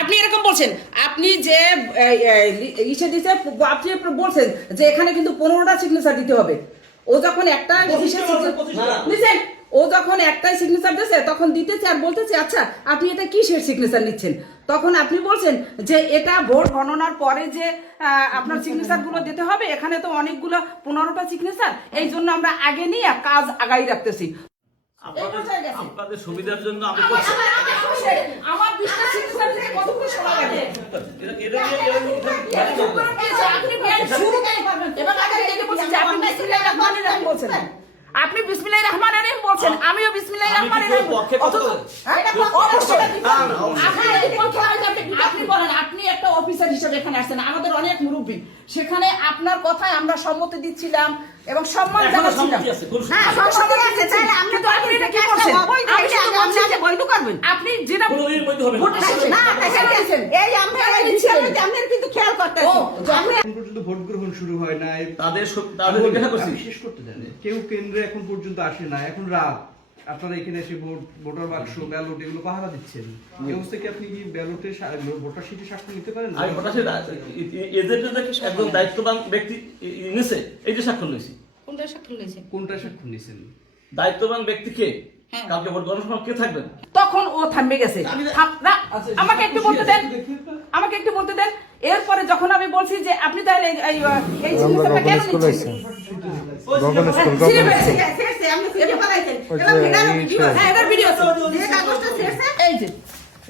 আপনি এরকম বলছেন, আপনি যে ইসে দিতে আপনি বলছেন যে এখানে কিন্তু 15টা সিগনেচার দিতে হবে। ও যখন একটা ও যখন একটাই সিগনেচার দিয়েছে তখন দিতেছে আর বলতেছে আচ্ছা আপনি এটা কিসের সিগনেচার নিচ্ছেন, তখন আপনি বলছেন যে এটা ভোট গণনার পরে যে আপনার সিগনেচার গুলো দিতে হবে, এখানে তো অনেকগুলো 15টা সিগনেচার, এই জন্য আমরা আগে নিয়ে কাজ আগাই রাখতেছি। আপনাদের সুবিধার জন্য আমি আমার বিশ্বাস সিগনেচার দিতে কতক্ষণ সময় লাগে? আপনি বিসমিল্লাহির রহমানির রহিম বলছেন, আমিও বিসমিল্লাহির রহমানির রহিম। আপনি বলেন, আপনি একটা অফিসার হিসেবে এখানে আসছেন, আমাদের অনেক মুরব্বী, সেখানে আপনার কথায় আমরা সম্মতি দিচ্ছিলাম এবং সম্মান জানাচ্ছিলাম। আপনি যেটা ভোট গ্রহণ শুরু হয় নাই, তাদের শেষ করতে জানে কেউ কেন্দ্রে এখন পর্যন্ত আসে না, এখন রাত, আপনারা এখানে এসে ভোটার বাক্স ব্যালট এগুলো পাহারা দিচ্ছেন। এই অবস্থায় কি আপনি কি ব্যালটে ভোটার শিটে স্বাক্ষর নিতে পারেন? আমি ভোটার শিট এজেন্টের একজন দায়িত্ববান ব্যক্তি নিছে, এই যে স্বাক্ষর নিয়েছি। কোনটা স্বাক্ষর নিয়েছেন? কোনটা স্বাক্ষর নিয়েছেন? দায়িত্ববান ব্যক্তিকে কালকে ভোট গণনার সময় কে থাকবেন? তখন ও থামবে গেছে। আমাকে একটু বলতে দেন, আমাকে একটু বলতে দেন। এরপরে যখন আমি বলছি যে আপনি তাহলে এই সিগনেচারটা কেন নিচ্ছেন?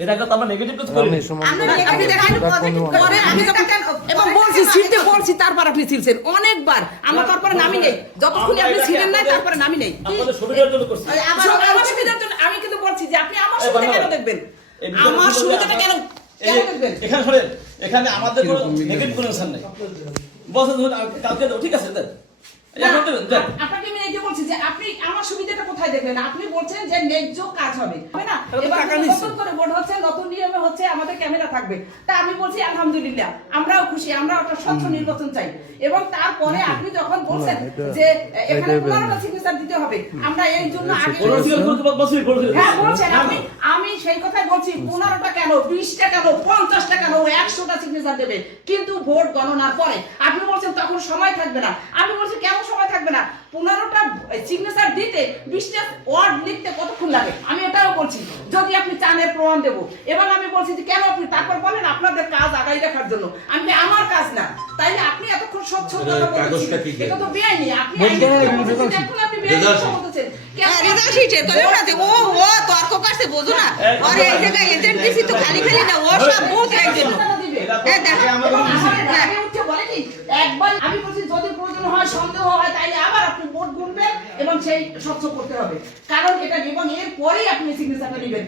এটা তো আমরা নেগেটিভ কিছু করি না। এবং বলছি ছিলতে বলছি, তারপর আপনি ছিলছেন অনেকবার, আমার তারপরে নামি নেই, যতক্ষণ আপনি ছিলেন নাই তারপরে নামি নেই। আপনাদের সুবিধার জন্য করছি। আমার সুবিধার জন্য আমি কিন্তু বলছি যে আপনি আমার সুবিধা কেন দেখবেন, আমার সুবিধাটা কেন দেখবেন? এখানে শুনেন, এখানে আমাদের কোনো নেগেটিভ কোনো ইনসান নাই। বসে কালকে ঠিক আছে দেন। আপনাকে আমি এই যে বলছি যে আপনি আমার সুবিধাটা কোথায় দেখবেন? আপনি বলছেন যে ন্যায্য কাজ হবে, হবে না? এবার নতুন করে ভোট হচ্ছে, নতুন নিয়মে হচ্ছে, আমাদের ক্যামেরা থাকবে। তা আমি বলছি আলহামদুলিল্লাহ, আমরাও খুশি, আমরা একটা স্বচ্ছ নির্বাচন চাই। এবং তারপরে আপনি যখন বলছেন যে এখানে 15টা সিগনেচার দিতে হবে, আমরা এই জন্য আগে হ্যাঁ বলছেন, আমি সেই কথাই বলছি, 15টা কেন, 20টা কেন, 50টা কেন, 100টা সিগনেচার দেবে, কিন্তু ভোট গণনার পরে। আপনি বলছেন তখন সময় থাকবে না, আমি বলছি কেন সময় থাকবে না? 15টা সিগনেচার দিতে 20টা ওয়ার্ড লিখতে কতক্ষণ লাগে? আমি এটাও বলছি, যদি আপনি চানের প্রমাণ দেব। এবং আমি বলছি যে কেন আপনি তারপর বলেন আপনাদের কাজ আগাই রাখার জন্য, আমি আমার কাজ না, তাইলে আপনি এতক্ষণ স্বচ্ছ কথা বলছেন, এটা তো বেআইনি। আপনি এখন আপনি বেআইনি কথা বলতেছেন। রেজা শিটে তো না যে ও তর্ক করতে বোঝো না, আর এই জায়গায় এজেন্ট দিছি তো খালি খালি না, ও সব বহুত একজন একবার আমি বলছি যদি প্রয়োজন হয়, সন্দেহ হয়, তাইলে আবার আপনি ভোট গুনবেন এবং সেই স্বচ্ছ করতে হবে, কারণ এটা এবং এর পরেই আপনি সিগনেচারটা নেবেন।